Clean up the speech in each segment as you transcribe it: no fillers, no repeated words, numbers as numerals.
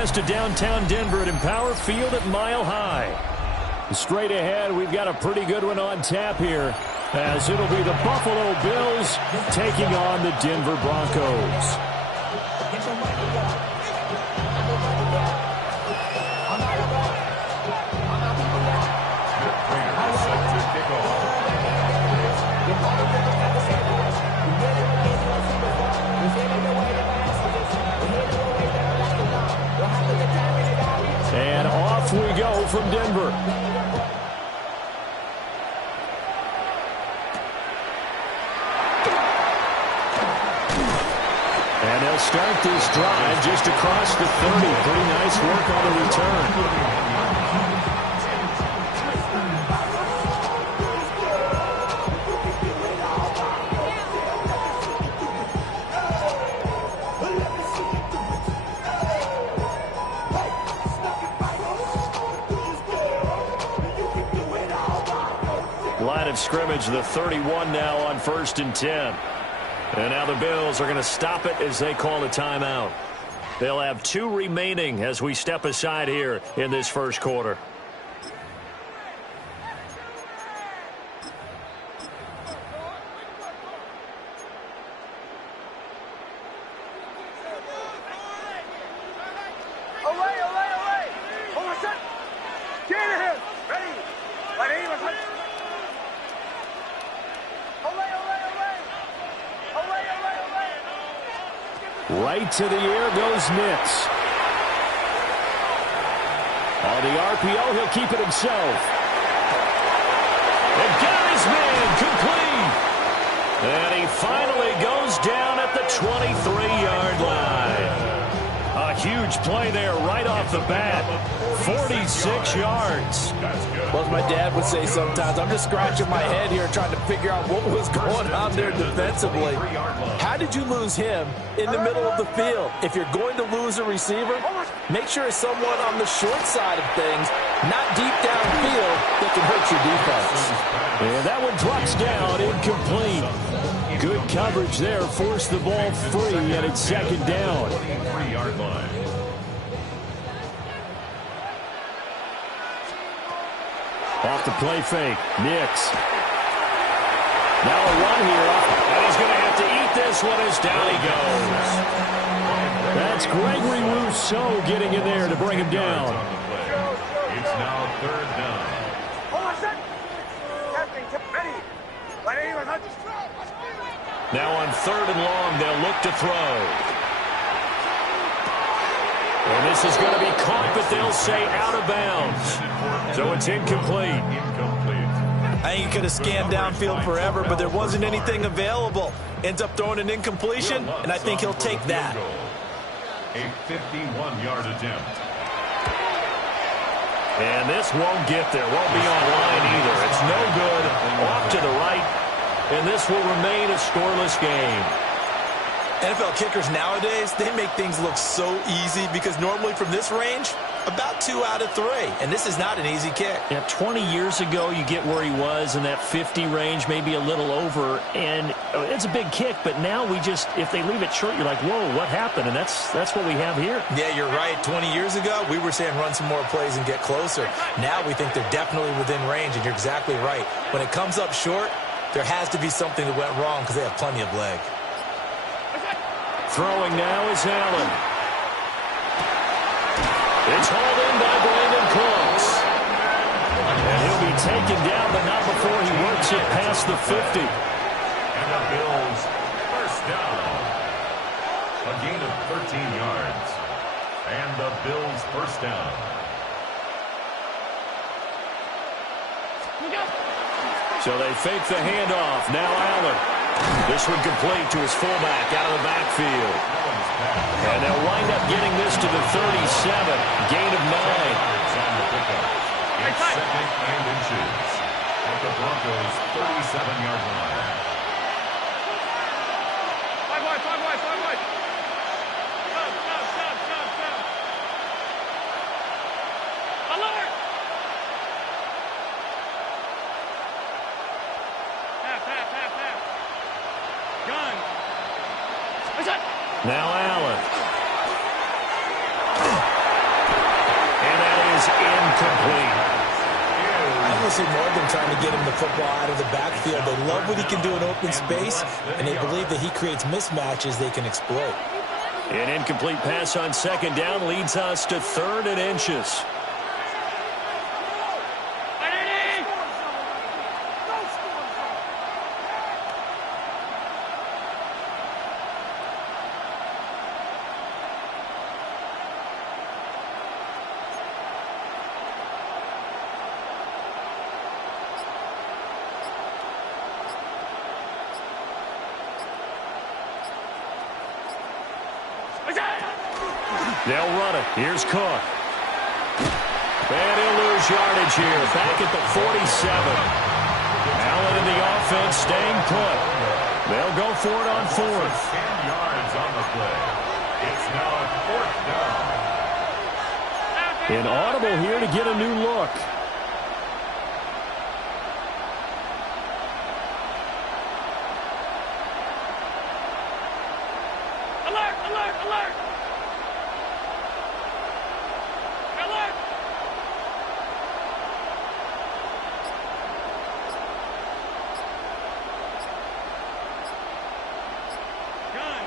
west of downtown Denver at Empower Field at Mile High. Straight ahead, we've got a pretty good one on tap here, as it'll be the Buffalo Bills taking on the Denver Broncos. And off we go from Denver. And they'll start this drive just across the 30. Pretty nice work on the return. Line of scrimmage, the 31 now on 1st and 10. And now the Bills are going to stop it as they call a timeout. They'll have 2 remaining as we step aside here in this first quarter. Right to the air goes Nitz. On the RPO, he'll keep it himself. And got his man complete. And he finally goes down at the 23-yard line. A huge play there right off the bat. 46 yards. Well, as my dad would say sometimes, I'm just scratching my head here trying to figure out what was going on there defensively. How did you lose him in the middle of the field? If you're going to lose a receiver, make sure it's someone on the short side of things, not deep downfield, that can hurt your defense. And that one drops down, incomplete. Good coverage there, forced the ball free, and it's 2nd down. Off the play fake, Nix. Now a run here, and he's going to have to eat this one as down he goes. That's Gregory Rousseau getting in there to bring him down. It's now 3rd down. Now on 3rd and long, they'll look to throw. And this is going to be caught, but they'll say out of bounds. So it's incomplete. I think he could have scanned downfield forever, but there wasn't anything available. Ends up throwing an incompletion, and I think he'll take that. A 51-yard attempt. And this won't get there. Won't be on line either. It's no good. Off to the right. And this will remain a scoreless game. NFL kickers nowadays, they make things look so easy because normally from this range, about 2 out of 3. And this is not an easy kick. Yeah, 20 years ago, you get where he was in that 50 range, maybe a little over. And it's a big kick, but now we just, if they leave it short, you're like, whoa, what happened? And that's what we have here. Yeah, you're right. 20 years ago, we were saying run some more plays and get closer. Now we think they're definitely within range, and you're exactly right. When it comes up short, there has to be something that went wrong because they have plenty of leg. Throwing now is Allen. It's hauled in by Brandon Cooks. And he'll be taken down, but not before he works it past the 50. And the Bills first down. A gain of 13 yards. And the Bills first down. So they fake the handoff. Now Allen. This one complete to his fullback out of the backfield. And they'll wind up getting this to the 37. Gain of 9. It's 2nd and inches. At the Broncos' 37-yard line. 5 wide, 5 wide, 5 wide. Stop. Alert! Half. Gun. Now Allen. complete. I want to see more of them trying to get him the football out of the backfield. They love what he can do in open space, and they believe that he creates mismatches they can exploit. An incomplete pass on second down leads us to 3rd and inches. They'll run it. Here's Cook. And he'll lose yardage here. Back at the 47. Allen in the offense staying put. They'll go for it on 4th. 10 yards on the play. It's now 4th down. Inaudible here to get a new look. Alert! Alert! Alert! Alert! Gun.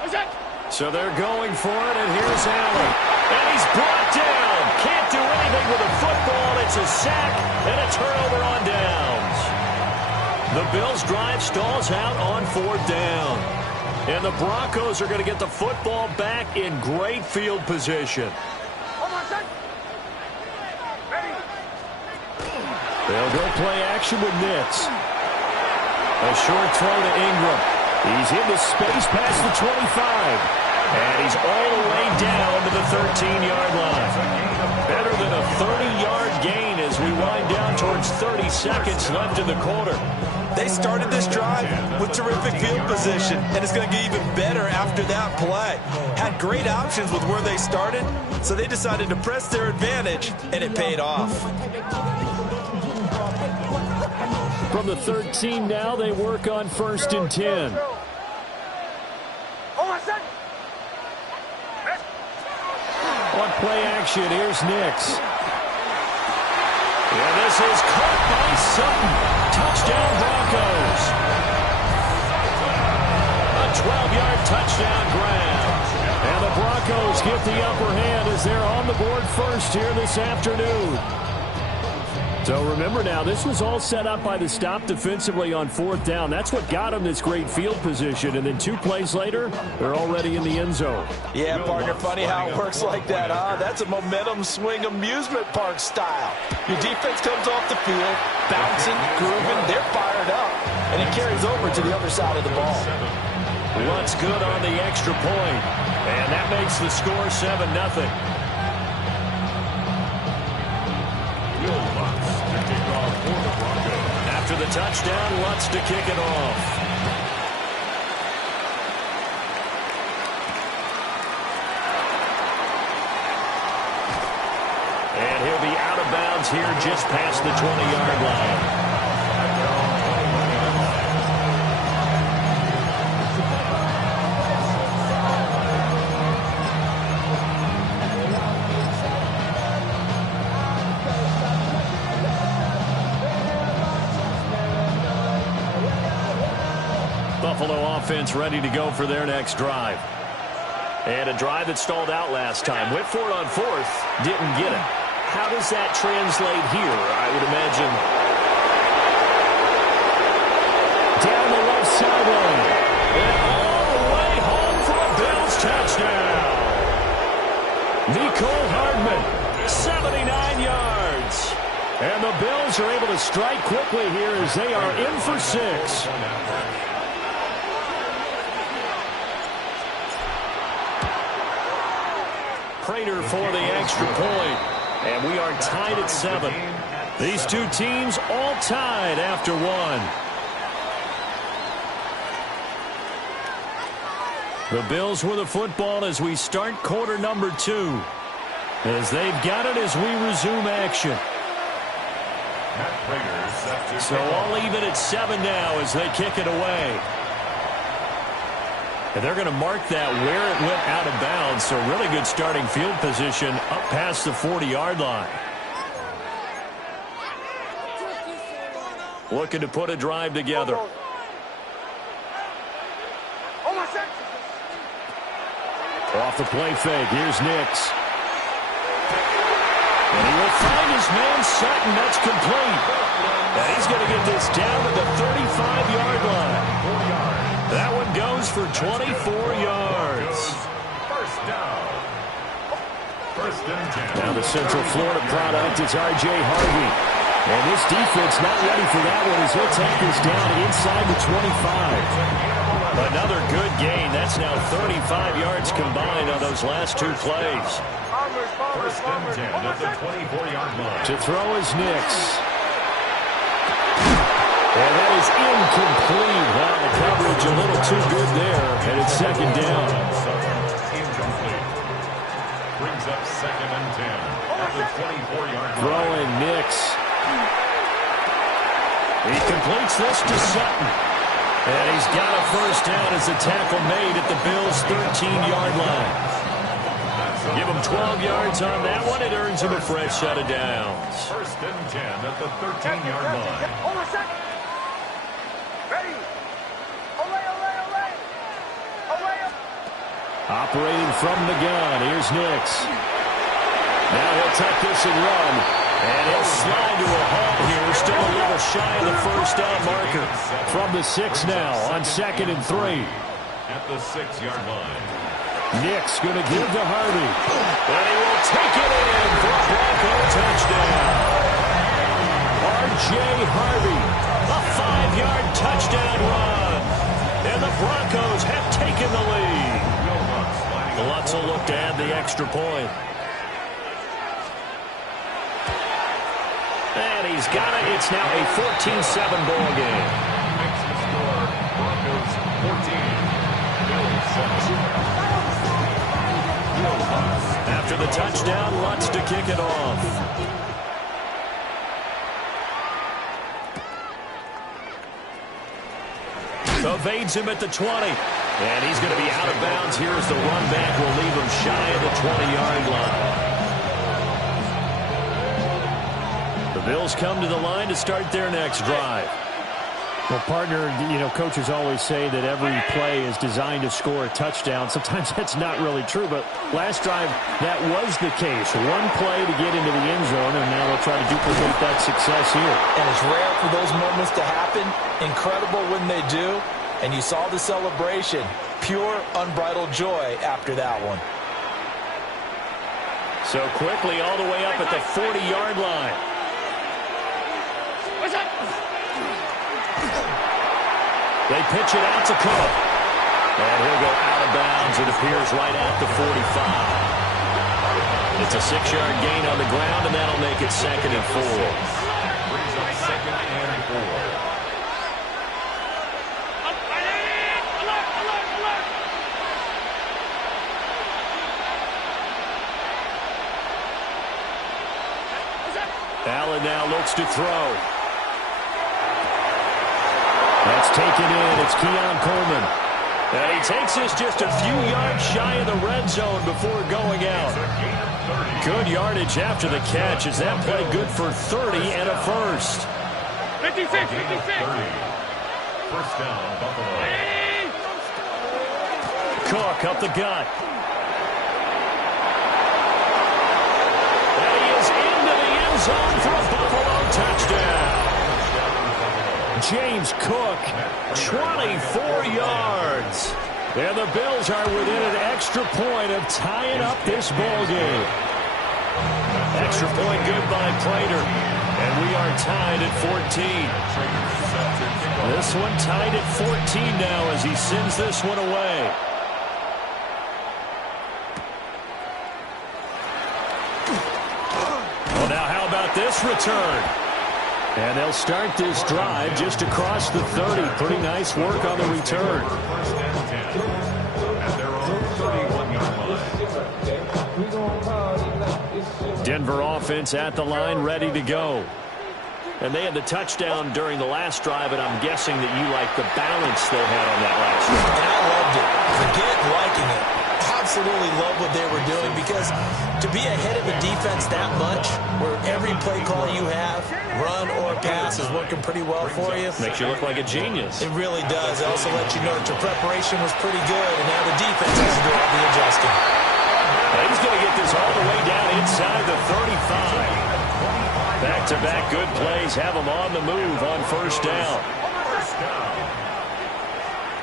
What's that? So they're going for it, and here's Allen. And he's brought down. Can't do anything with a football. It's a sack and a turnover on downs. The Bills' drive stalls out on 4th down. And the Broncos are going to get the football back in great field position. They'll go play action with Nitz. A short throw to Ingram. He's into space past the 25. And he's all the way down to the 13-yard line. Better than a 30-yard gain as we wind down towards 30 seconds left in the quarter. They started this drive with terrific field position, and it's going to get even better after that play. Had great options with where they started, so they decided to press their advantage, and it paid off. From the 13 now, they work on 1st and 10. On play action, here's Nix. And this is caught by Sutton. Touchdown Broncos. A 12-yard touchdown grab. And the Broncos get the upper hand as they're on the board first here this afternoon. So remember now, this was all set up by the stop defensively on 4th down. That's what got them this great field position. And then 2 plays later, they're already in the end zone. Yeah, partner, funny how it works like that, huh? That's a momentum swing amusement park style. Your defense comes off the field, bouncing, grooving, they're fired up, and it carries over to the other side of the ball. Lutz good on the extra point, and that makes the score 7-0. After the touchdown, Lutz to kick it off. And he'll be out of bounds here just past the 20-yard line. Buffalo offense ready to go for their next drive. And a drive that stalled out last time. Went for it on 4th. Didn't get it. How does that translate here? I would imagine down the left sideline. And all the way home for a Bills touchdown. Nicole Hardman, 79 yards. And the Bills are able to strike quickly here as they are in for 6. Prater for the extra point. And we are tied at 7. These 2 teams all tied after 1. The Bills with the football as we start quarter number 2. As they've got it as we resume action. So all even at 7 now as they kick it away. And they're going to mark that where it went out of bounds. So really good starting field position up past the 40-yard line. Looking to put a drive together. Off the play fake. Here's Nix. And he will find his man Sutton. That's complete. And he's going to get this down to the 35-yard line. That one goes for 24 yards. First down. First and 10. Now the Central Florida product is R.J. Harvey. And this defense not ready for that one as he'll take this down inside the 25. Another good gain. That's now 35 yards combined on those last two plays. First and 10 at the 24-yard line. To throw is Nix. And that is incomplete. Wow, the coverage a little too good there. And it's second down. Incomplete. Brings up second and 10 at the 24-yard line. Throwing Nix. He completes this to Sutton. And he's got a first down as the tackle made at the Bills' 13-yard line. Give him 12 yards on that one. It earns him a fresh set of downs. First and 10 at the 13-yard line. Hold on a second. Ready. Olay. Operating from the gun. Here's Nix. Now he'll take this and run. And he'll slide to a halt here. Still a little shy of the first down marker. From the 6 now on 2nd and 3. At the 6-yard line. Nix going to give to Harvey. And he will take it in for a Bronco touchdown. R.J. Harvey, a 5-yard touchdown run. And the Broncos have taken the lead. Lutz will look to add the extra point. And he's got it. It's now a 14-7 ball game. Makes the score. Broncos 14. Bills 7. After the touchdown, Lutz to kick it off. Evades him at the 20. And he's going to be out of bounds here as the run back will leave him shy of the 20-yard line. The Bills come to the line to start their next drive. Well, partner, you know, coaches always say that every play is designed to score a touchdown. Sometimes that's not really true, but last drive, that was the case. One play to get into the end zone, and now they'll try to duplicate that success here. And it's rare for those moments to happen. Incredible when they do. And you saw the celebration. Pure, unbridled joy after that one. So quickly all the way up at the 40-yard line. They pitch it out to Cook. And he'll go out of bounds. It appears right at the 45. It's a 6-yard gain on the ground, and that'll make it 2nd and 4. Brings up 2nd and 4. Allen now looks to throw. That's taken in. It's Keon Coleman. And he takes this just a few yards shy of the red zone before going out. Good yardage after the catch. Is that play good for 30 and a first? 56. First down, Buffalo. Cook up the gut. And he is into the end zone for a Buffalo touchdown. James Cook, 24 yards. And the Bills are within an extra point of tying up this ball game. Extra point good by Prater. And we are tied at 14. This one tied at 14 now as he sends this one away. Well, now how about this return? And they'll start this drive just across the 30. Pretty nice work on the return. First and 10 at their own 31-yard line. Denver offense at the line, ready to go. And they had the touchdown during the last drive, and I'm guessing that you like the balance they had on that last drive. And I loved it. Forget liking it. Absolutely love what they were doing, because to be ahead of a defense that much, where every play call you have, run or pass, is working pretty well for you. Makes you look like a genius. It really does. It also lets you know that your preparation was pretty good, and now the defense has to do all the adjusting. Well, he's going to get this all the way down inside the 35. Back-to-back good plays have him on the move on first down.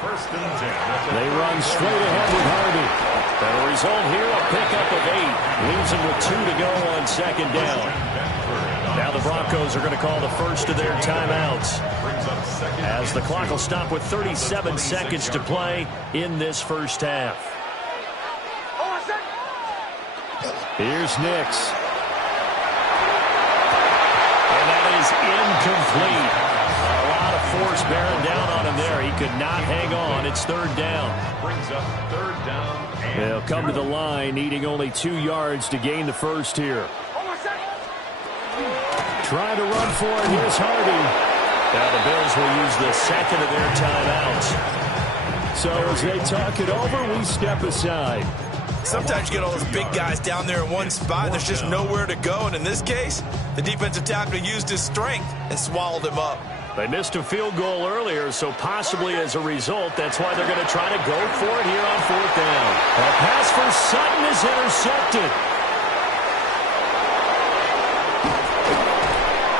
They run straight ahead with Hardy. And the result here, a pickup of 8. Leaves him with 2 to go on second down. Now the Broncos are going to call the first of their timeouts, as the clock will stop with 37 seconds to play in this first half. Here's Nix. And that is incomplete. A lot of force bearing down on him there. He could not hang on. It's third down. Brings up third down. They'll come to the line, needing only 2 yards to gain the first here. Trying to run for it. Here's Hardy. Now the Bills will use the second of their timeouts. So as they talk it over, we step aside. Sometimes you get all those big guys down there in one spot, and there's just nowhere to go. And in this case, the defensive tackle used his strength and swallowed him up. They missed a field goal earlier, so possibly as a result, that's why they're going to try to go for it here on fourth down. A pass for Sutton is intercepted.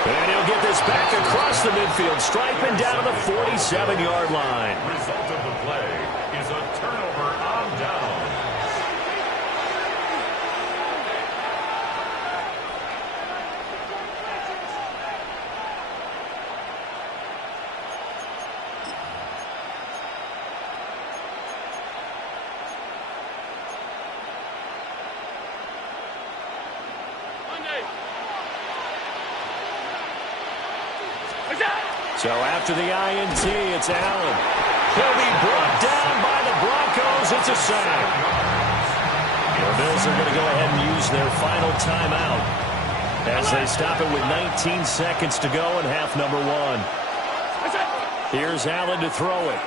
And he'll get this back across the midfield stripe and down to the 47-yard line. Result of the play is a turnover on down. So after the INT, it's Allen. He'll be brought down by the Broncos. It's a sack. The Bills are going to go ahead and use their final timeout as they stop it with 19 seconds to go in half number 1. Here's Allen to throw it.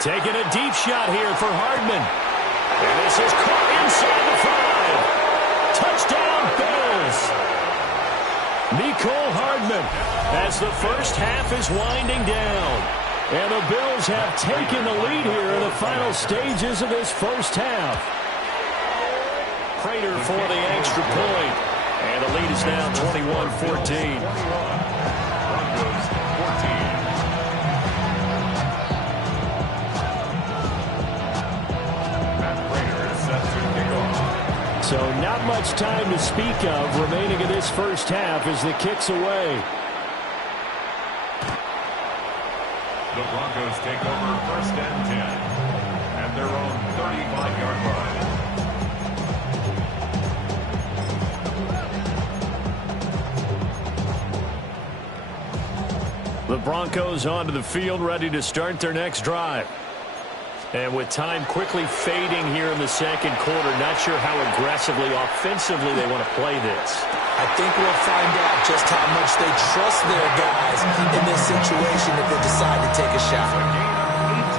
Taking a deep shot here for Hardman. And this is caught inside the 5. Touchdown, Bills. Mecole Hardman, as the first half is winding down. And the Bills have taken the lead here in the final stages of this first half. Prater for the extra point. And the lead is now 21-14. So not much time to speak of remaining in this first half as the kick's away. The Broncos take over first and 10 at their own 35-yard line. The Broncos onto the field, ready to start their next drive. And with time quickly fading here in the second quarter, not sure how aggressively, offensively they want to play this. I think we'll find out just how much they trust their guys in this situation if they decide to take a shot.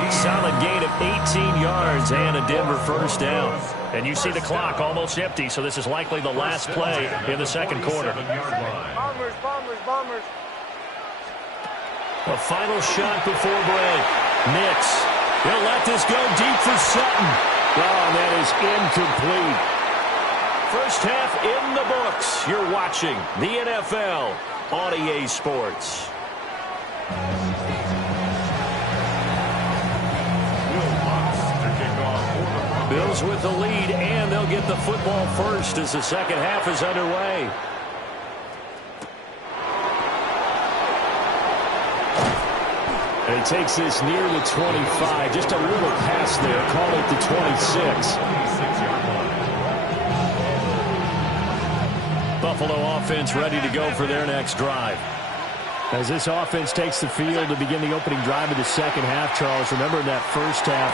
Solid gain of 18 yards and a Denver first down. And you see the clock almost empty, so this is likely the last play in the second quarter. Bombers. A final shot before break. Nix. He'll let this go deep for Sutton. Oh, that is incomplete. First half in the books. You're watching the NFL on EA Sports. Bills with the lead, and they'll get the football first as the second half is underway. And he takes this near the 25. Just a little pass there. Call it the 26. Buffalo offense ready to go for their next drive. As this offense takes the field to begin the opening drive of the second half, Charles, remember in that first half,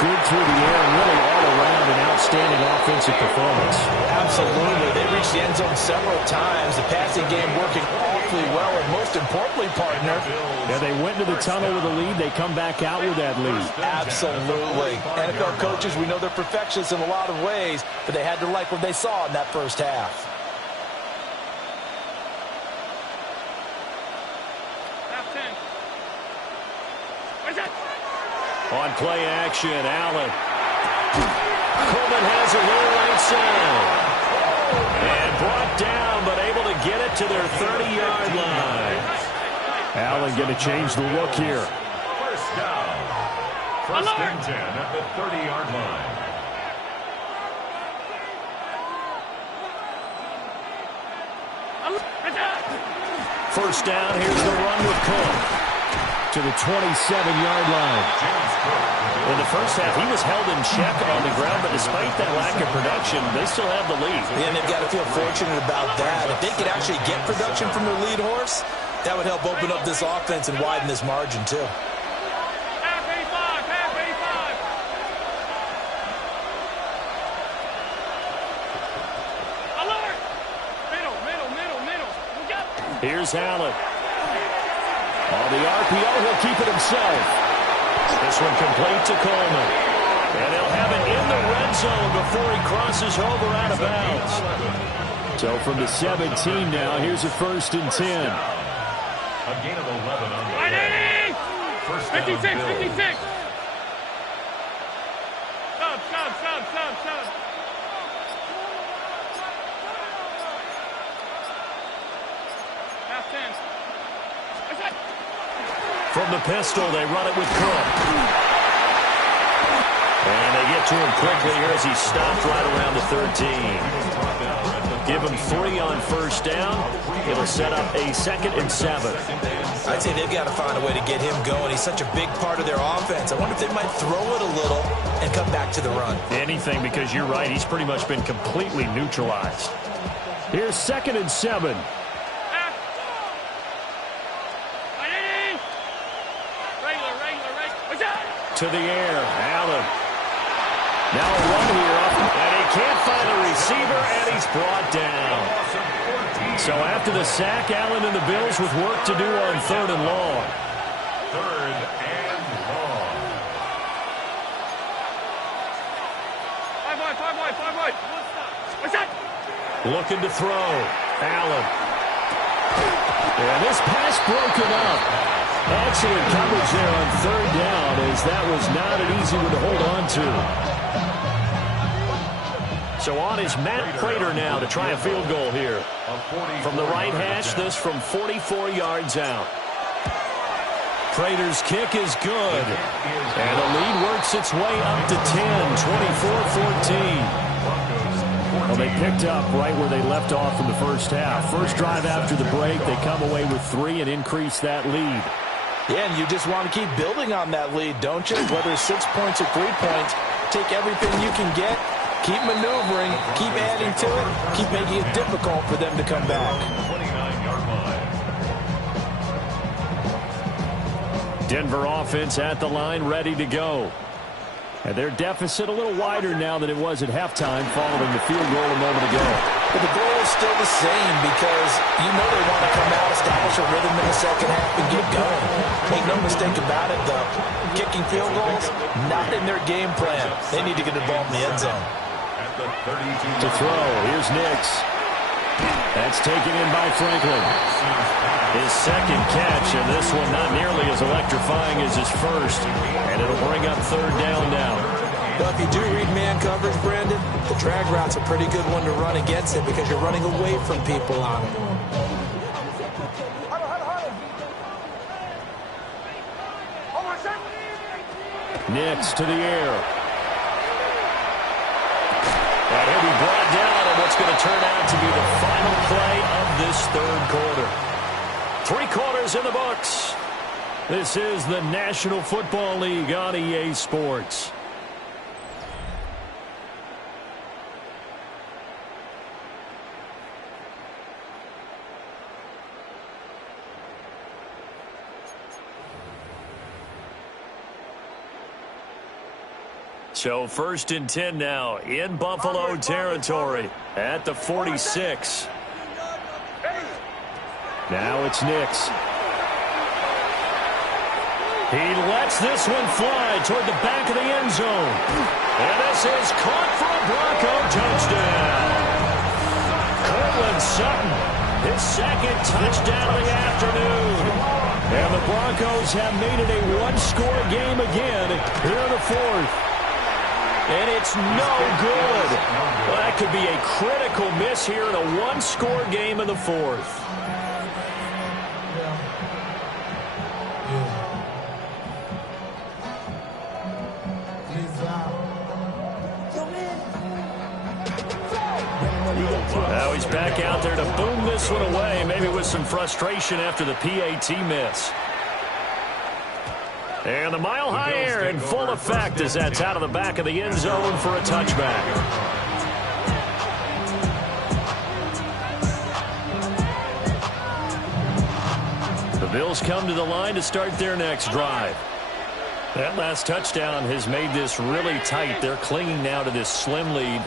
good through the air and really all around an outstanding offensive performance. Absolutely. They reached the end zone several times. The passing game working awfully well, and most importantly, partner. Yeah, they went into the tunnel with a lead. They come back out with that lead. Absolutely. NFL coaches, we know they're perfectionists in a lot of ways, but they had to like what they saw in that first half. On play action, Allen. Coleman has a low right side. And brought down, but able to get it to their 30-yard line. Allen going to change the look here. First down. First and 10 at the 30-yard line. First down, here's the run with Cook. To the 27-yard line. In the first half, he was held in check on the ground, but despite that lack of production, they still have the lead. And they've got to feel fortunate about that. If they could actually get production from their lead horse, that would help open up this offense and widen this margin, too. Half 85, half 85. Alert! Middle, middle, middle, middle. Look up. Here's Allen. On the RPO, he'll keep it himself. This one complete to Coleman. And he'll have it in the red zone before he crosses over out of bounds. So from the 17 now, here's a first and 10. A gain of 11 on the Right, play. 80! First down, 56, Bills. 56. Sub. Half 10. What's that? From the pistol, they run it with Cook. And they get to him quickly here as he stopped right around the 13. Give him 3 on first down. It'll set up a 2nd and 7. I'd say they've got to find a way to get him going. He's such a big part of their offense. I wonder if they might throw it a little and come back to the run. Anything, because you're right. He's pretty much been completely neutralized. Here's 2nd and 7. To the air, Allen. Now a run here, and he can't find a receiver, and he's brought down. So after the sack, Allen and the Bills with work to do on 3rd and long. 3rd and long. 5 wide. What's that? Looking to throw, Allen. And this pass broken up. Excellent coverage there on 3rd down, as that was not an easy one to hold on to. So on is Matt Prater now to try a field goal here. From the right hash, this from 44 yards out. Prater's kick is good. And the lead works its way up to 10, 24-14. Well, they picked up right where they left off in the first half. First drive after the break, they come away with 3 and increase that lead. Yeah, and you just want to keep building on that lead, don't you? Whether it's 6 points or 3 points, take everything you can get, keep maneuvering, keep adding to it, keep making it difficult for them to come back. 29-yard line. Denver offense at the line, ready to go. And their deficit a little wider now than it was at halftime following the field goal a moment ago. But the goal is still the same because you know they want to come out, establish a rhythm in the second half, and get going. Make no mistake about it, though. Kicking field goals, not in their game plan. They need to get the ball in the end zone. At the 32. To throw, here's Nix. That's taken in by Franklin. His 2nd catch, and this one not nearly as electrifying as his first. And it'll bring up 3rd down now. Well, if you do read man coverage, Brandon, the drag route's a pretty good one to run against it because you're running away from people on it. Nix to the air. And he'll be brought down in what's going to turn out to be the final play of this 3rd quarter. 3 quarters in the books. This is the National Football League on EA Sports. So 1st and 10 now in Buffalo territory at the 46. Now it's Nix. He lets this one fly toward the back of the end zone. And this is caught for a Bronco touchdown. Cortland Sutton, his 2nd touchdown of the afternoon. And the Broncos have made it a one-score game again here in the 4th. And it's no good. Well, that could be a critical miss here in a one-score game in the 4th. Now he's back out there to boom this one away, maybe with some frustration after the PAT miss. And the Mile High Air in full effect as that's out of the back of the end zone for a touchback. The Bills come to the line to start their next drive. That last touchdown has made this really tight. They're clinging now to this slim lead.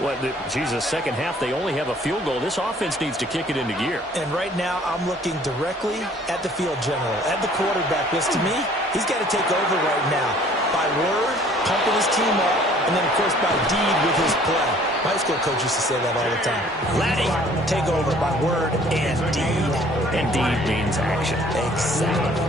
Second half, they only have a field goal. This offense needs to kick it into gear. And right now, I'm looking directly at the field general, at the quarterback. Because to me, he's got to take over right now. By word, pumping his team up, and then, of course, by deed with his play. My high school coach used to say that all the time. Laddie, take over by word and deed. And deed means action. Exactly.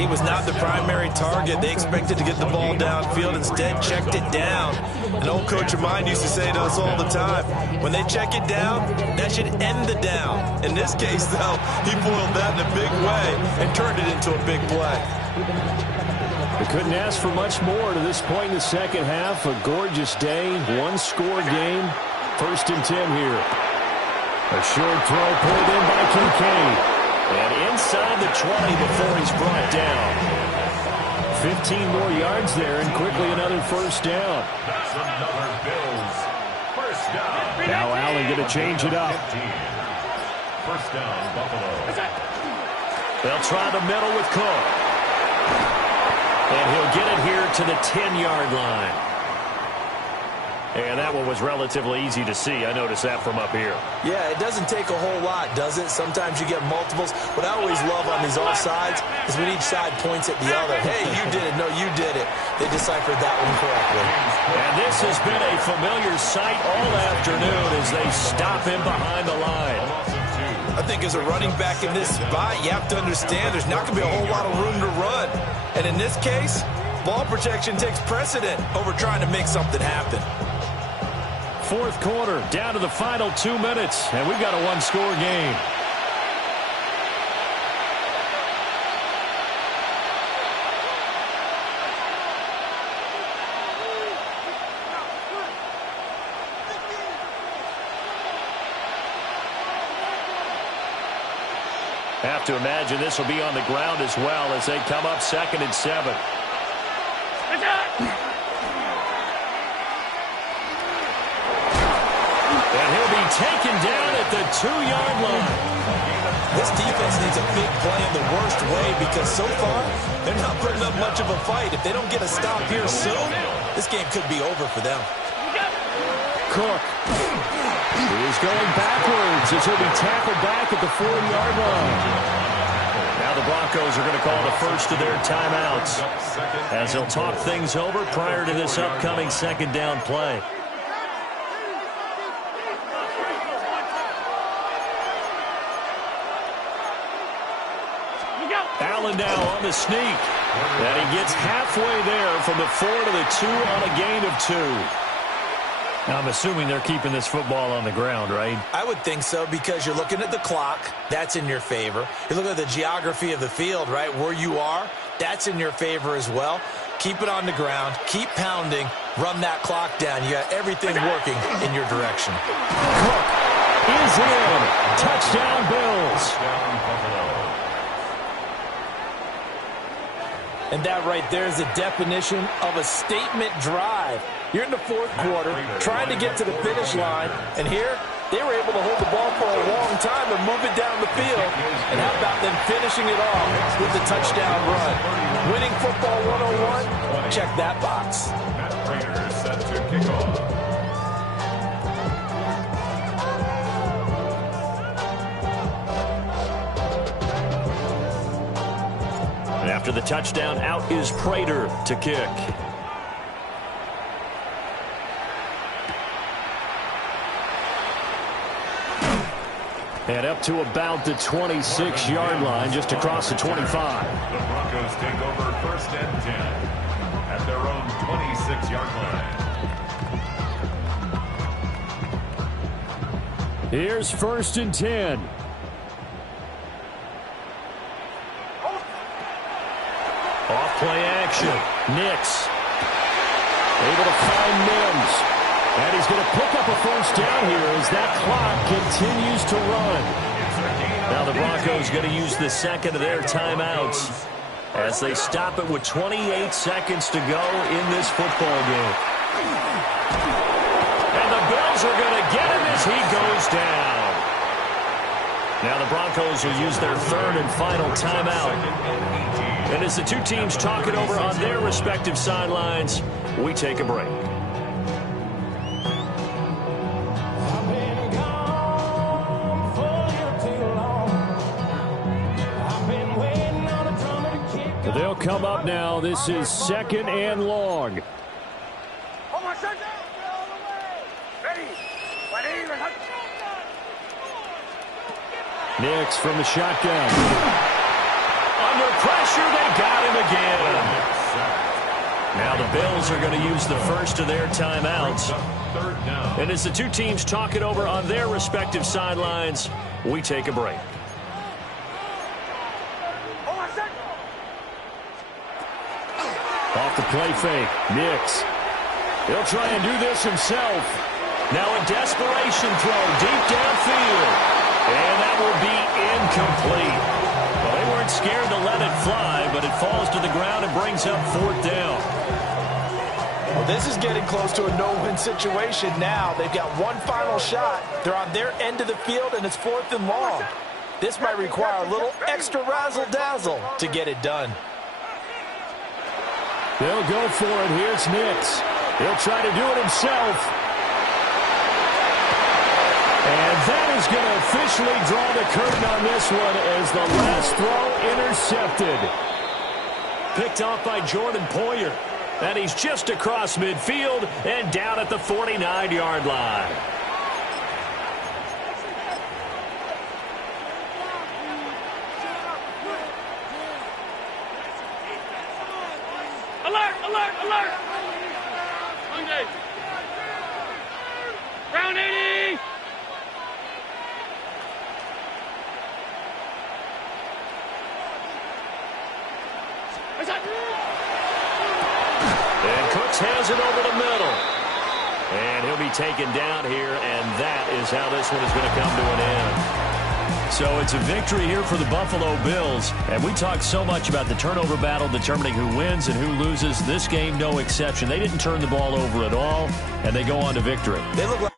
He was not the primary target. They expected to get the ball downfield. Instead, checked it down. An old coach of mine used to say to us all the time, when they check it down, that should end the down. In this case, though, he boiled that in a big way and turned it into a big play. They couldn't ask for much more to this point in the second half. A gorgeous day, one-score game. 1st and 10 here. A short throw pulled in by Kincaid. And inside the 20 before he's brought down. 15 more yards there, and quickly another first down. That's another Bills first down. Now Allen going to change it up. 15. First down, Buffalo. They'll try the middle with Cook. And he'll get it here to the 10-yard line. And that one was relatively easy to see. I noticed that from up here. Yeah, it doesn't take a whole lot, does it? Sometimes you get multiples. What I always love on these offsides is when each side points at the other. Hey, you did it. No, you did it. They deciphered that one correctly. And this has been a familiar sight all afternoon as they stop him behind the line. I think as a running back in this spot, you have to understand there's not going to be a whole lot of room to run. And in this case, ball protection takes precedent over trying to make something happen. 4th quarter, down to the final 2 minutes, and we've got a one-score game. Have to imagine this will be on the ground as well as they come up 2nd and 7. And he'll be taken down at the 2-yard line. This defense needs a big play in the worst way because so far they're not putting up much of a fight. If they don't get a stop here soon, this game could be over for them. Cook is going backwards as he'll be tackled back at the 4-yard line. Now the Broncos are going to call the first of their timeouts as they'll talk things over prior to this upcoming 2nd down play. Allen now on the sneak. And he gets halfway there from the 4 to the 2 on a gain of 2. Now, I'm assuming they're keeping this football on the ground, right? I would think so because you're looking at the clock. That's in your favor. You're looking at the geography of the field, right? Where you are, that's in your favor as well. Keep it on the ground. Keep pounding. Run that clock down. You got everything working in your direction. Cook is in. Touchdown, Bills. And that right there is the definition of a statement drive. You're in the 4th quarter, trying to get to the finish line, and here they were able to hold the ball for a long time and move it down the field. And how about them finishing it off with the touchdown run? Winning football 101? Check that box. kickoff. After the touchdown, out is Prater to kick. And up to about the 26-yard line, just across the 25. The Broncos take over 1st and 10 at their own 26-yard line. Here's 1st and 10. Off-play action. Nix able to find Mims. And he's going to pick up a 1st down here as that clock continues to run. Now the Broncos going to use the second of their timeouts as they stop it with 28 seconds to go in this football game. And the Bills are going to get him as he goes down. Now the Broncos will use their 3rd and final timeout. And as the two teams talk it over on their respective sidelines, we take a break. They'll come up now. This is 2nd and long. Nix from the shotgun. Under pressure, they got him again. Now the Bills are going to use the first of their timeouts. And as the two teams talk it over on their respective sidelines, we take a break. Off the play fake. Nix. He'll try and do this himself. Now a desperation throw deep downfield. And that will be incomplete. Well, they weren't scared to let it fly, but it falls to the ground and brings up 4th down. Well, this is getting close to a no-win situation now. They've got one final shot. They're on their end of the field, and it's 4th and long. This might require a little extra razzle-dazzle to get it done. They'll go for it. Here's Nix. He'll try to do it himself. And that is going to officially draw the curtain on this one as the last throw intercepted. Picked off by Jordan Poyer. And he's just across midfield and down at the 49-yard line. Alert, alert, alert! Monday. Round 80! And Cooks has it over the middle. And he'll be taken down here, and that is how this one is going to come to an end. So it's a victory here for the Buffalo Bills. And we talked so much about the turnover battle determining who wins and who loses. This game, no exception. They didn't turn the ball over at all, and they go on to victory. They look like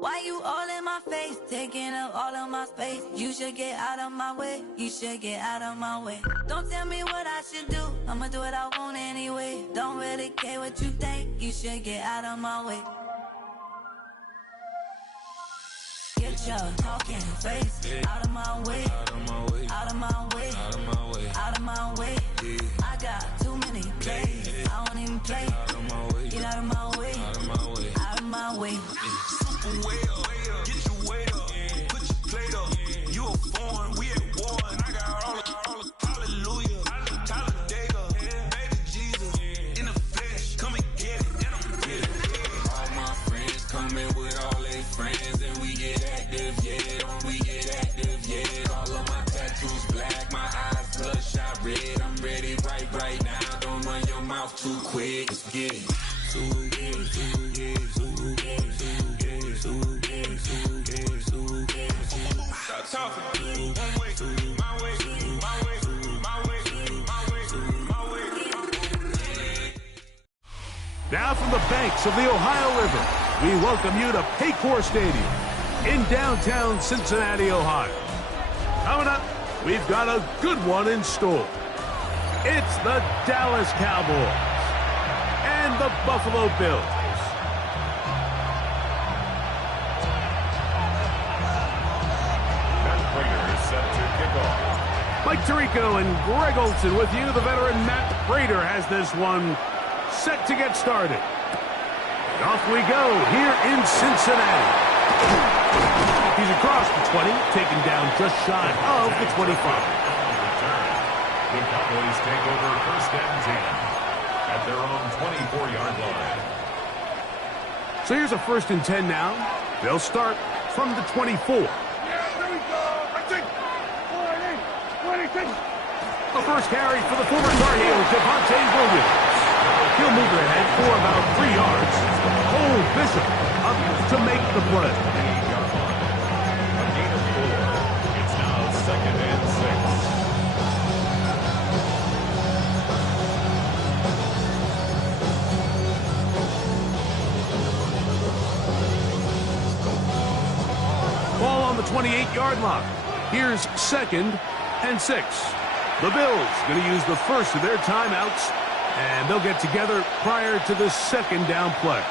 Why you all in my face, taking up all of my space? You should get out of my way. You should get out of my way. Don't tell me what I should do. I'ma do what I want anyway. Don't really care what you think. You should get out of my way. Get your talking face out of my way. Out of my way. Out of my way. Out of my way. Out of my way. I got too many plays. I don't even play. Out of my way. Get out of my way. Out of my way. Out of my way. Way up, get your weight up, put your plate up. You a foreign, we at war, and I got all the hallelujah, Talladega, baby Jesus, in the flesh, come and get it, and I'm with it. All my friends coming with all their friends, and we get active, yeah, don't we get active, yeah. All of my tattoos black, my eyes bloodshot red, I'm ready right now, don't run your mouth too quick, let's get it. Now from the banks of the Ohio River, we welcome you to Paycor Stadium in downtown Cincinnati, Ohio. Coming up, we've got a good one in store. It's the Dallas Cowboys and the Buffalo Bills. Matt Prater is set to kick off. Mike Tirico and Greg Olson with you. The veteran Matt Prater has this one set to get started. And off we go here in Cincinnati. He's across the 20, taken down just shy of the 25. The Cowboys take over first and 10 at their own 24-yard line. So here's a first and 10 now. They'll start from the 24. The first carry for the former Tar Heel, Javonte Williams. He'll move it ahead for about 3 yards. Cole Bishop up to make the play. A gain of 4. It's now second and 6. Ball on the 28-yard line. Here's second and 6. The Bills going to use the first of their timeouts, and they'll get together prior to the second down play.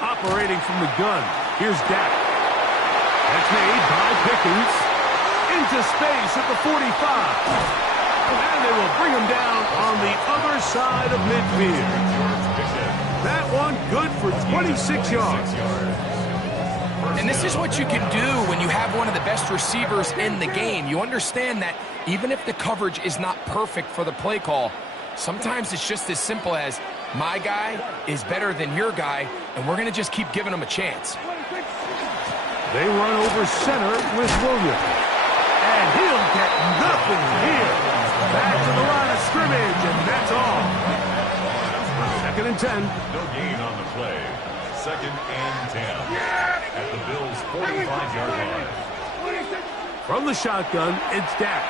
Operating from the gun, here's Dak. That's made by Pickens. Into space at the 45. And they will bring him down on the other side of midfield. That one good for 26 yards. And this is what you can do when you have one of the best receivers in the game. You understand that even if the coverage is not perfect for the play call, sometimes it's just as simple as my guy is better than your guy, and we're going to just keep giving him a chance. They run over center with Williams. And he'll get nothing here. Back to the line of scrimmage, and that's all. Second and 10. No gain on the play. Second and 10 at the Bills' 45-yard line. From the shotgun, it's Dak.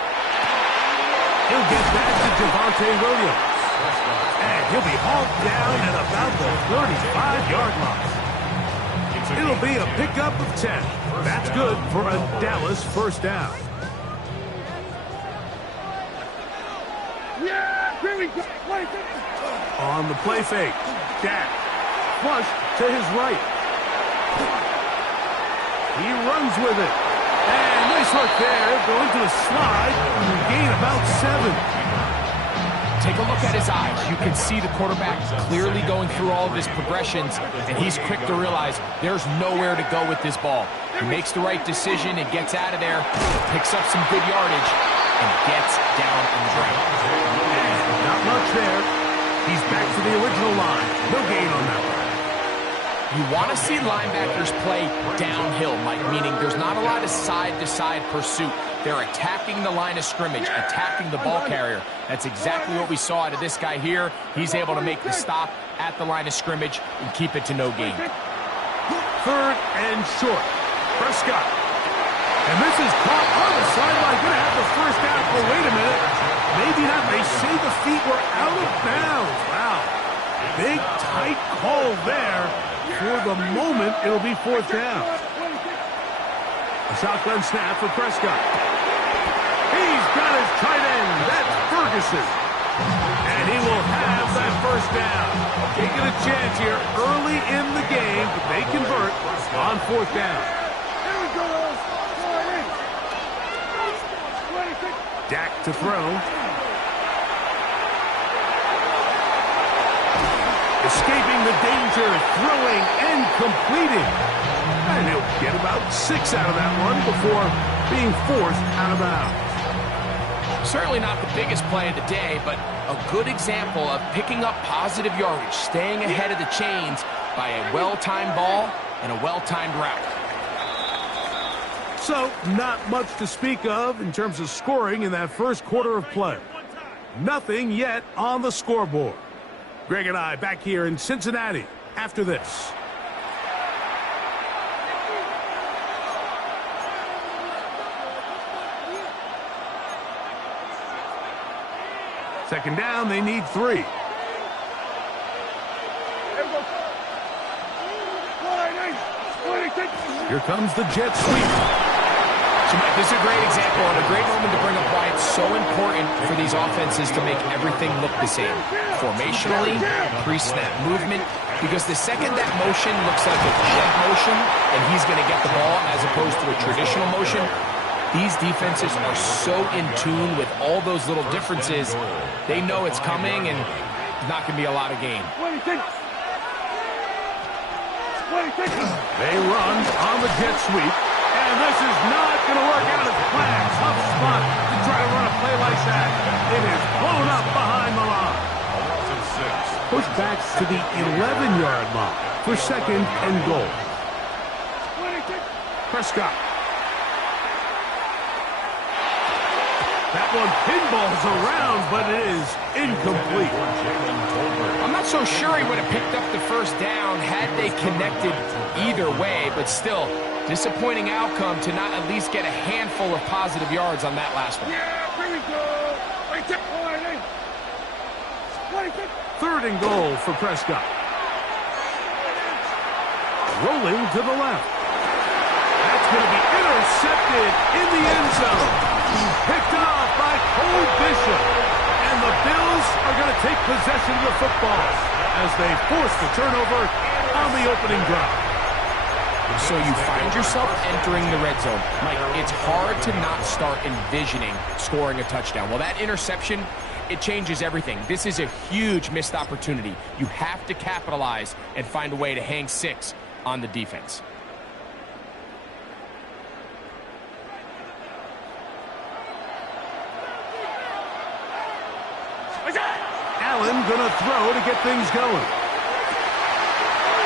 He'll get back to Javonte Williams. And he'll be hauled down at about the 35-yard line. It'll be a pickup of 10. That's good for a Dallas first down. On the play fake, Dak flush to his right. He runs with it. And nice work there. Going to the slide and gain about 7. Take a look at his eyes. You can see the quarterback clearly going through all of his progressions, and he's quick to realize there's nowhere to go with this ball. He makes the right decision and gets out of there, picks up some good yardage, and gets down on the ground. Not much there. He's back to the original line. No gain on that one. You want to see linebackers play downhill, Mike, meaning there's not a lot of side-to-side pursuit. They're attacking the line of scrimmage, attacking the ball carrier. That's exactly what we saw out of this guy here. He's able to make the stop at the line of scrimmage and keep it to no gain. Third and short. Prescott. And this is caught on the sideline. Going to have the first down. Oh, wait a minute. Maybe not. They say the feet were out of bounds. Wow. Big, tight call there. For the moment, it'll be fourth down. A shotgun snap for Prescott. He's got his tight end. That's Ferguson. And he will have that first down. Taking a chance here early in the game, but they convert on fourth down. Dak to throw. Escaping the danger, throwing and completing. And he'll get about 6 out of that one before being forced out of bounds. Certainly not the biggest play of the day, but a good example of picking up positive yardage, staying ahead of the chains by a well-timed ball and a well-timed route. So, not much to speak of in terms of scoring in that first quarter of play. Nothing yet on the scoreboard. Greg and I back here in Cincinnati after this. Second down, they need 3. Here comes the jet sweep. So, Mike, this is a great example and a great moment to bring up why it's so important for these offenses to make everything look the same. Formationally, pre-snap movement, because the second that motion looks like a jet motion and he's going to get the ball as opposed to a traditional motion, these defenses are so in tune with all those little differences. They know it's coming and it's not going to be a lot of gain. They run on the jet sweep, and this is not going to work out as planned. Tough spot to try to run a play like that. It is blown up behind the line. Push back to the 11-yard line for 2nd and goal. Prescott. That one pinballs around, but it is incomplete. I'm not so sure he would have picked up the first down had they connected either way, but still, disappointing outcome to not at least get a handful of positive yards on that last one. Here we go. 3rd and goal for Prescott. Rolling to the left. That's going to be intercepted in the end zone. Picked off by Cole Bishop. And the Bills are going to take possession of the football as they force the turnover on the opening drive. So you find yourself entering the red zone. Mike, it's hard to not start envisioning scoring a touchdown. Well, that interception, it changes everything. This is a huge missed opportunity. You have to capitalize and find a way to hang 6 on the defense. Allen going to throw to get things going.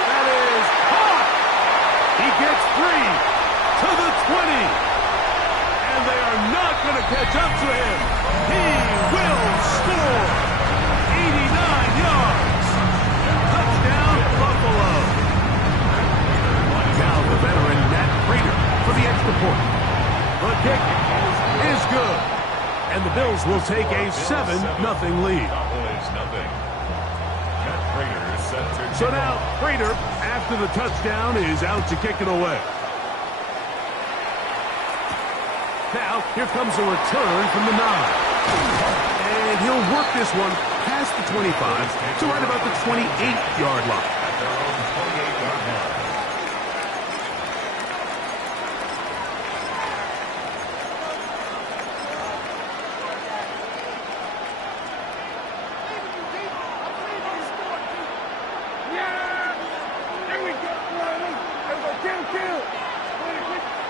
That is caught. He gets free to the 20. And they are not going to catch up to him. He will score. 89 yards. Touchdown, Buffalo. Now the veteran Matt Prater for the extra point. The kick is good. And the Bills will take a 7-0 lead. So now, Prater, after the touchdown, is out to kick it away. Now, here comes a return from the 9. And he'll work this one past the 25 to right about the 28-yard line.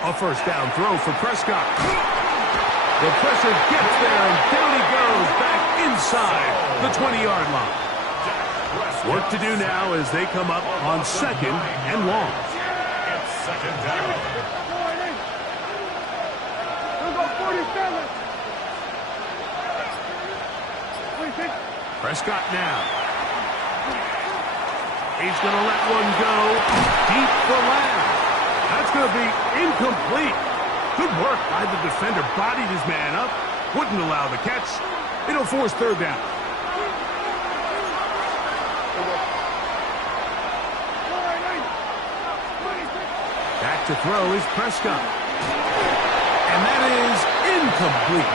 A first down throw for Prescott. The pressure gets there, and down he goes back inside the 20-yard line. Work to do now as they come up on 2nd and long. It's 2nd down. Prescott now. He's going to let one go deep for Lamb. That's going to be incomplete. Good work by the defender. Bodied his man up. Wouldn't allow the catch. It'll force 3rd down. Back to throw is Prescott. And that is incomplete.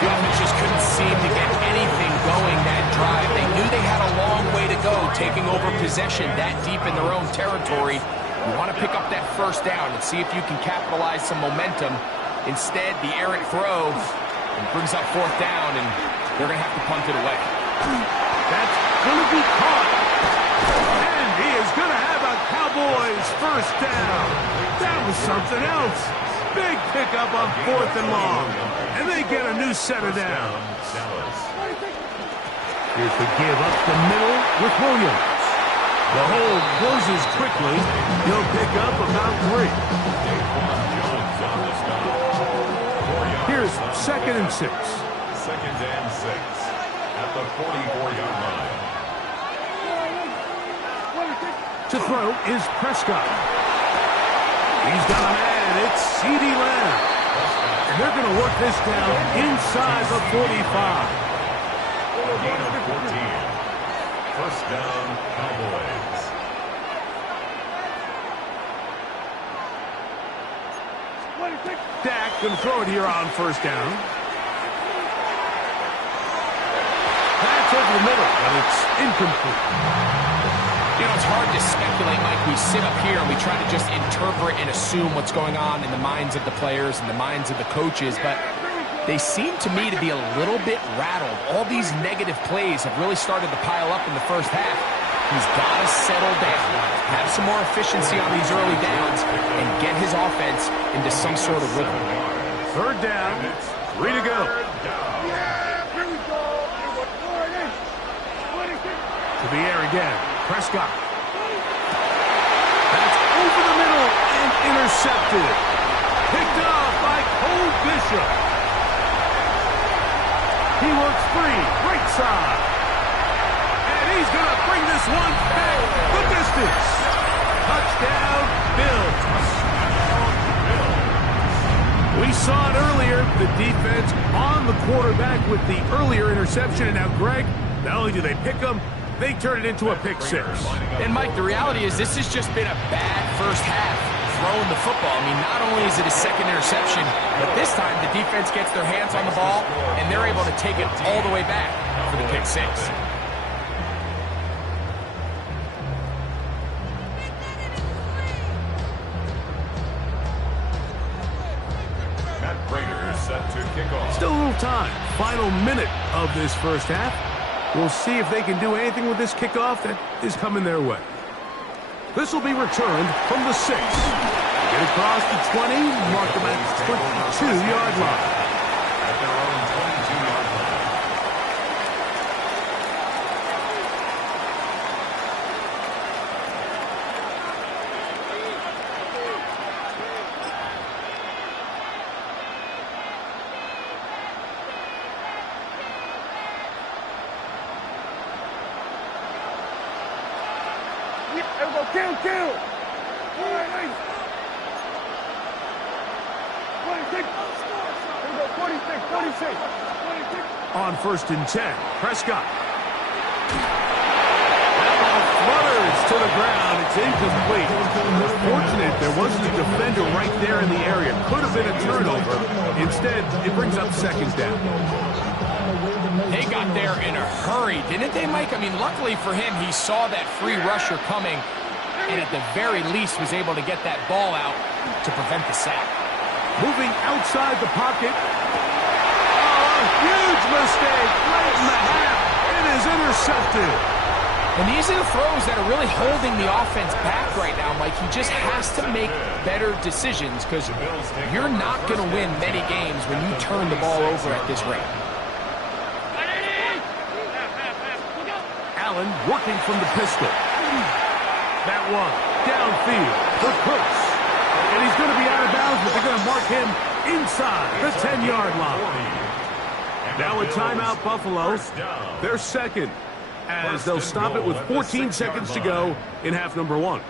The offense just couldn't seem to get anything going that drive. They knew they had a long way to go taking over possession that deep in their own territory. You want to pick up that first down and see if you can capitalize some momentum. Instead, the errant throw brings up 4th down, and they're going to have to punt it away. That's going to be caught. And he is going to have a Cowboys first down. That was something else. Big pickup on 4th and long. And they get a new set of downs. Here's the give up the middle with Williams. The hold closes quickly. He'll pick up about 3. Here's 2nd and 6. 2nd and 6 at the 44-yard line. To throw is Prescott. He's got a man. It's CeeDee Lamb. And they're going to work this down inside the 45. gain of 14. First down, Cowboys. Dak going to throw it here on first down. That's over the middle, but it's incomplete. You know, it's hard to speculate, Mike. We sit up here and we try to just interpret and assume what's going on in the minds of the players and the minds of the coaches, but they seem to me to be a little bit rattled. All these negative plays have really started to pile up in the first half. He's got to settle down, have some more efficiency on these early downs, and get his offense into some sort of rhythm. Third down, 3 to go. To the air again, Prescott. That's over the middle and intercepted. Picked off by Cole Bishop. He works free, right side. And he's going to bring this one back the distance. Touchdown, Bills. We saw it earlier, the defense on the quarterback with the earlier interception. And now, Greg, not only do they pick him, they turn it into a pick six. And, Mike, the reality is this has just been a bad first half throwing the football. I mean, not only is it a second interception, but this time the defense gets their hands on the ball, and they're able to take it all the way back for the pick six. Matt Prater set to kick off. Still a little time. Final minute of this first half. We'll see if they can do anything with this kickoff that is coming their way. This will be returned from the 6. Get across the 20, mark them at the 22-yard line. At their own 22-yard line. Kill! On first and 10, Prescott. That ball flutters to the ground. It's incomplete. Fortunate there wasn't a defender right there in the area. Could have been a turnover. Instead, it brings up second down. They got there in a hurry, didn't they, Mike? I mean, luckily for him, he saw that free rusher coming, and at the very least was able to get that ball out to prevent the sack. Moving outside the pocket. Oh, a huge mistake late in the half. It is intercepted. And these are the throws that are really holding the offense back right now, Mike. He just has to make better decisions because you're not going to win many games when you turn the ball over at this rate. Allen working from the pistol. That one downfield for Cooks. And he's going to be out of bounds, but they're going to mark him inside the 10-yard line. Now a timeout, Buffalo. They're second, as they'll stop it with 14 seconds to go in half number 1.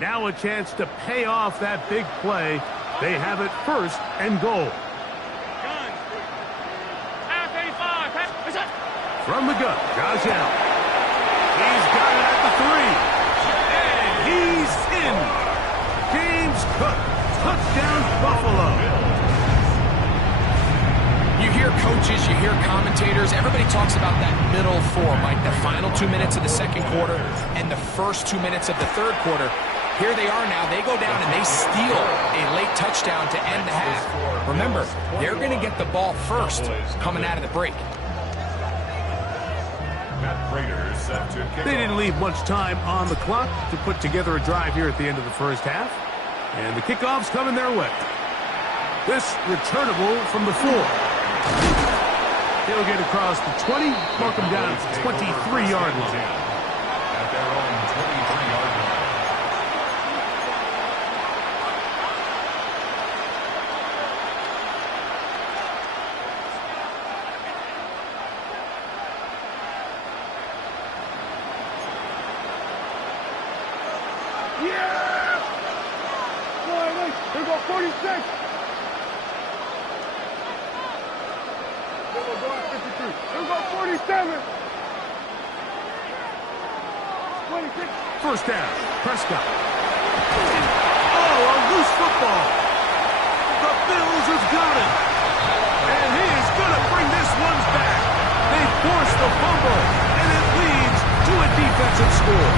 Now a chance to pay off that big play. They have it first and goal. From the gun, Josh Allen. He's got it at the 3. And he's in. James Cook, touchdown Buffalo. You hear coaches, you hear commentators, everybody talks about that middle four, Mike, the final 2 minutes of the second quarter and the first 2 minutes of the third quarter. Here they are now. They go down and they steal a late touchdown to end the half. Remember, they're going to get the ball first coming out of the break. They didn't leave much time on the clock to put together a drive here at the end of the first half. And the kickoff's coming their way. This returnable from the 4. He'll get across the 20, mark him down at the 23-yard line. At their own 23-yard line. Go at 53. Here we go, 47. 26. First down, Prescott. Oh, a loose football. The Bills have got it. And he is going to bring this one back. They force the fumble, and it leads to a defensive score.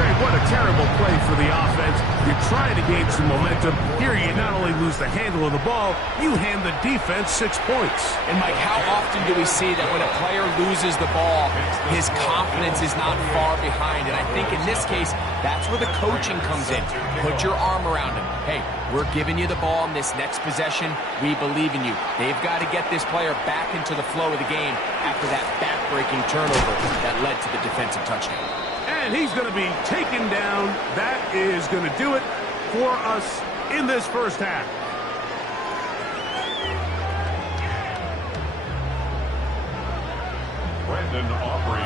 Greg, what a terrible play for the offense. You're trying to gain some momentum. Here you not only lose the handle of the ball, you hand the defense 6 points. And Mike, how often do we see that when a player loses the ball, his confidence is not far behind? And I think in this case, that's where the coaching comes in. Put your arm around him. Hey, we're giving you the ball in this next possession. We believe in you. They've got to get this player back into the flow of the game after that back-breaking turnover that led to the defensive touchdown. And he's going to be taken down. That is going to do it for us in this first half.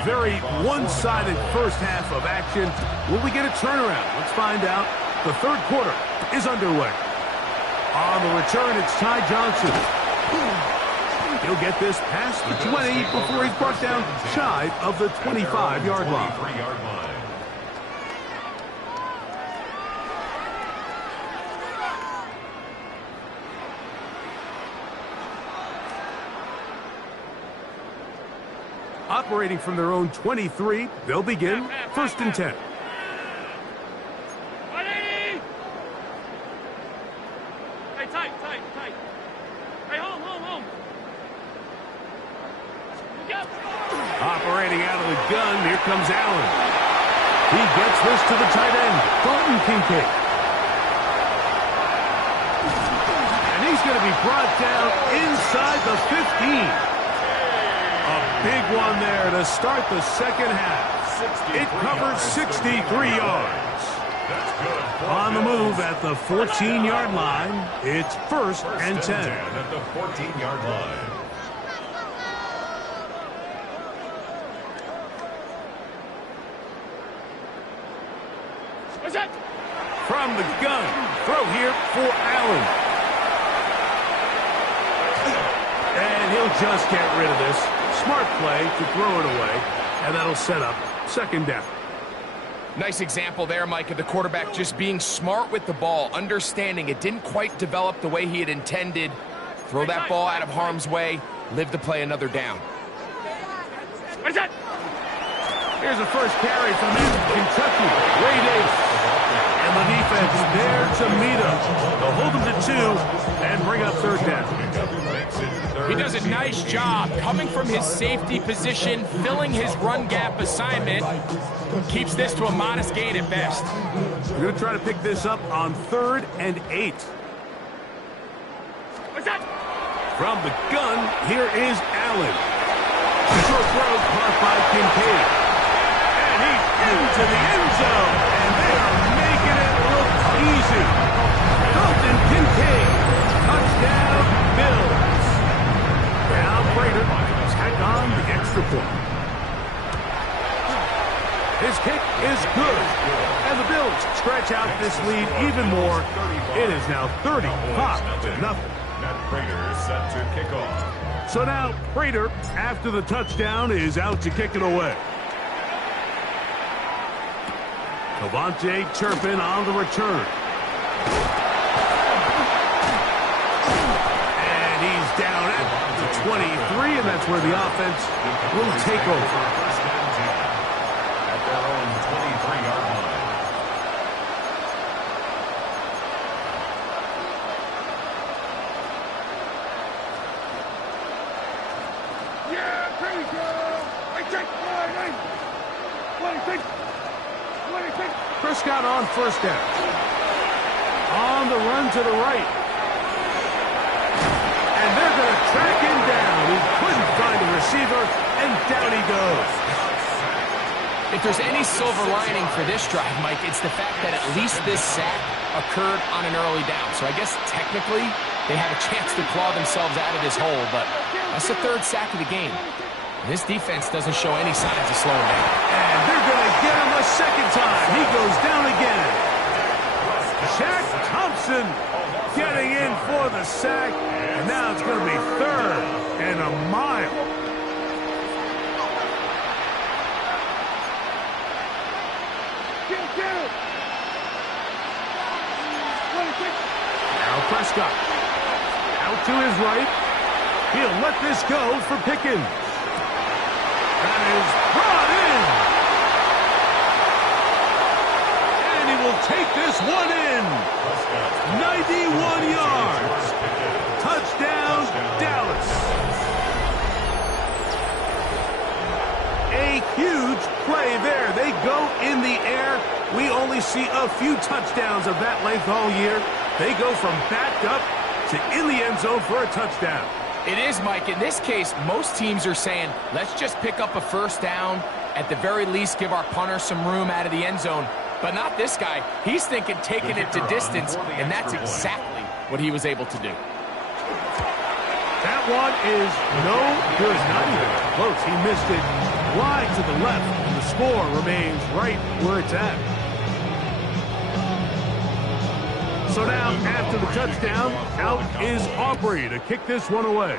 Very one-sided first half of action. Will we get a turnaround? Let's find out. The third quarter is underway. On the return, it's Ty Johnson. He'll get this past the 20 before he's brought down shy of the 25-yard line. Operating from their own 23, they'll begin first and 10. Hey, tight. Hey, home. Operating out of the gun, here comes Allen. He gets this to the tight end, Dalton Kincaid. And he's going to be brought down inside the 15. A big one there to start the second half. It covers 63 yards. On the move at the 14-yard line, it's first and 10. At the 14-yard line. What's that? From the gun, throw here for Allen. And he'll just get rid of this. Smart play to throw it away, and that'll set up second down. Nice example there, Mike, of the quarterback just being smart with the ball, understanding it didn't quite develop the way he had intended. Throw that ball out of harm's way, live to play another down. What's that? Here's the first carry from Kentucky. Ray Davis. And the defense there to meet him. They'll hold him to 2 and bring up third down. He does a nice job coming from his safety position, filling his run gap assignment. Keeps this to a modest gain at best. We're going to try to pick this up on 3rd and 8. What's that? From the gun, here is Allen. Short throw caught by Kincaid. And he's into the end zone. And they are making it look easy. Dalton Kincaid. Touchdown, Bills. Now Prater tack on the extra point. His kick is good. And the Bills stretch out this lead even more. It is now 35-0. Matt Prater set to kick off. So now Prater, after the touchdown, is out to kick it away. Devontae Turpin on the return. And he's down at the 23, and that's where the offense will take over. At their own 23-yard line. Yeah, there you go. I take 26. Prescott on first down. On the run to the right. And they're going to track him down. He couldn't find a receiver, and down he goes. If there's any silver lining for this drive, Mike, it's the fact that at least this sack occurred on an early down. So I guess technically they had a chance to claw themselves out of this hole, but that's the 3rd sack of the game. And this defense doesn't show any signs of slowing down. And they're going to get him a second time. He goes down again. Shaq Thompson Wilson getting in for the sack, and now it's going to be 3rd and a mile. Now Prescott out to his right. He'll let this go for Pickens. That is brought in. And he will take this one in. 91 yards. Touchdown, Dallas. A huge play there. They go in the air. We only see a few touchdowns of that length all year. They go from backed up to in the end zone for a touchdown. It is, Mike. In this case, most teams are saying, let's just pick up a first down. At the very least, give our punter some room out of the end zone. But not this guy. He's thinking taking it to distance, and that's exactly what he was able to do. That one is no good. Not even close. He missed it wide to the left, and the score remains right where it's at. So now, after the touchdown, out is Aubrey to kick this one away.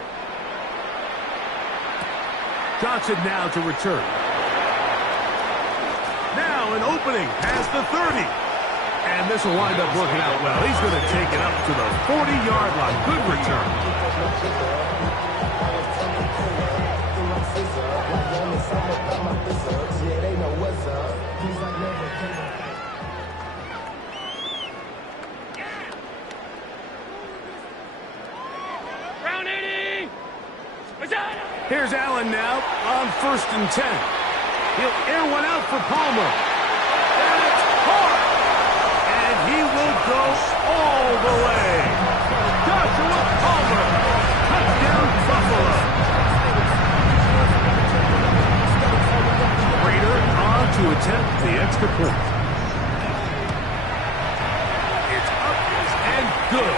Johnson now to return. Now an opening past the 30. And this will wind up working out well. He's going to take it up to the 40-yard line. Good return. Here's Allen now on 1st and 10. He'll air one out for Palmer. And it's hard. And he will go all the way. Joshua Palmer. Touchdown, Buffalo. Prater on to attempt the extra point. It's up and good.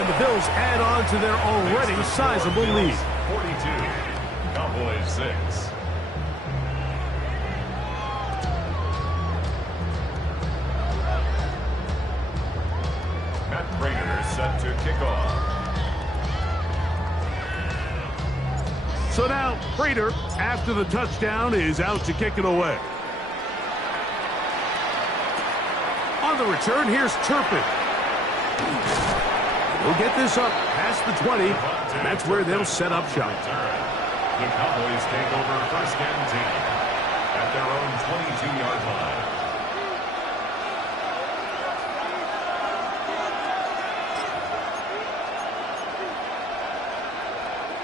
And the Bills add on to their already sizable lead. 42. Cowboys 6. Matt Prater set to kick off. So now Prater, after the touchdown, is out to kick it away. On the return, here's Turpin. We'll get this up past the 20. That's where they'll set up shop. The Cowboys take over 1st and 10 at their own 22-yard line.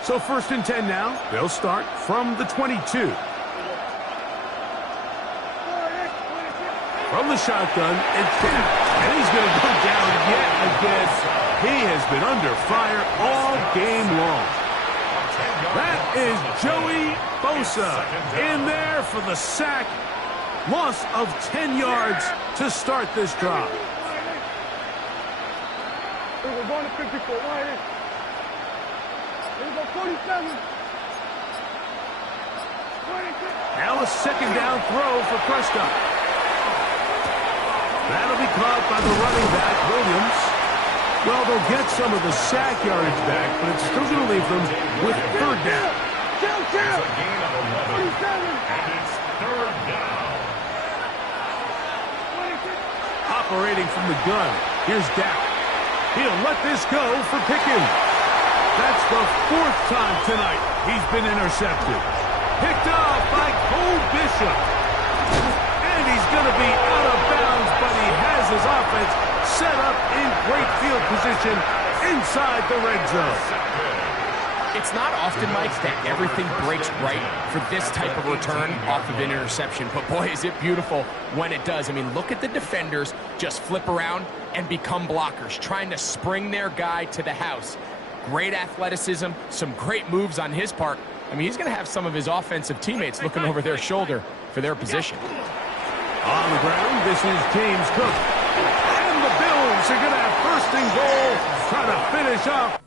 So 1st and 10 now. They'll start from the 22. From the shotgun, it's Kemp. And he's going to go down yet again. He has been under fire all game long. That is Joey Bosa in there for the sack. Loss of 10 yards to start this drive. We're going to 54. Right here. Here we go, 47. 26. Now a 2nd down throw for Prescott. That'll be caught by the running back, Williams. Well, they'll get some of the sack yardage back, but it's still going to leave them with 3rd down. It's a gain of 11, and it's 3rd down. Operating from the gun, here's Dak. He'll let this go for Pickens. That's the 4th time tonight he's been intercepted. Picked off by Cole Bishop. And he's going to be out of bounds, but he has his offense set up in great field position inside the red zone. It's not often, Mike, that everything breaks right for this type of return off of an interception. But boy, is it beautiful when it does. I mean, look at the defenders just flip around and become blockers, trying to spring their guy to the house. Great athleticism, some great moves on his part. I mean, he's going to have some of his offensive teammates looking over their shoulder for their position. On the ground, this is James Cook. And the Bills are going to have 1st and goal, trying to finish off